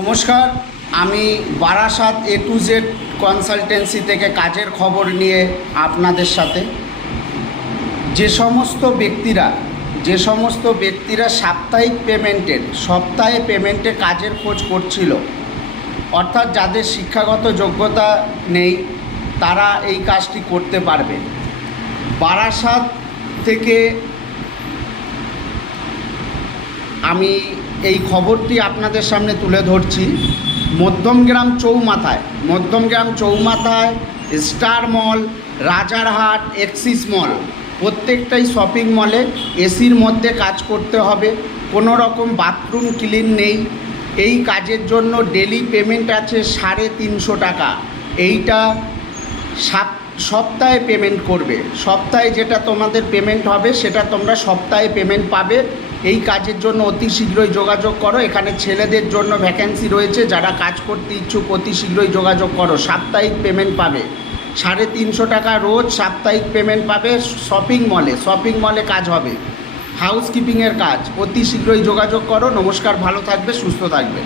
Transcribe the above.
নমস্কার, আমি বারাসাত এ to Z consultancy থেকে কাজের খবর নিয়ে আপনাদের সাথে যে সমস্ত ব্যক্তিরা সপ্তাহে পেমেন্টে কাজের খোঁজ করছিল, অর্থাৎ যাদের শিক্ষাগত যোগ্যতা নেই তারা এই কাজটি করতে পারবে। বারাসাত থেকে আমি এই খবরটি আপনাদের সামনে তুলে ধরছি। মধ্যমগ্রাম চৌমাথায় স্টার মল, রাজারহাট, এক্সিস মল, প্রত্যেকটাই শপিং মলে এসির মধ্যে কাজ করতে হবে। কোনো রকম বাথরুম ক্লিন নেই। এই কাজের জন্য ডেলি পেমেন্ট আছে 350 টাকা। এইটা সপ্তাহে পেমেন্ট করবে। সপ্তাহে যেটা তোমাদের পেমেন্ট হবে সেটা তোমরা সপ্তাহে পেমেন্ট পাবে। এই কাজের জন্য অতি শীঘ্রই যোগাযোগ করো। এখানে ছেলেদের জন্য ভ্যাকেন্সি রয়েছে, যারা কাজ করতে ইচ্ছুক অতি শীঘ্রই যোগাযোগ করো। সাপ্তাহিক পেমেন্ট পাবে 350 টাকা রোজ। সাপ্তাহিক পেমেন্ট পাবে। শপিং মলে কাজ হবে, হাউসকিপিংয়ের কাজ। অতি শীঘ্রই যোগাযোগ করো। নমস্কার, ভালো থাকবে, সুস্থ থাকবে।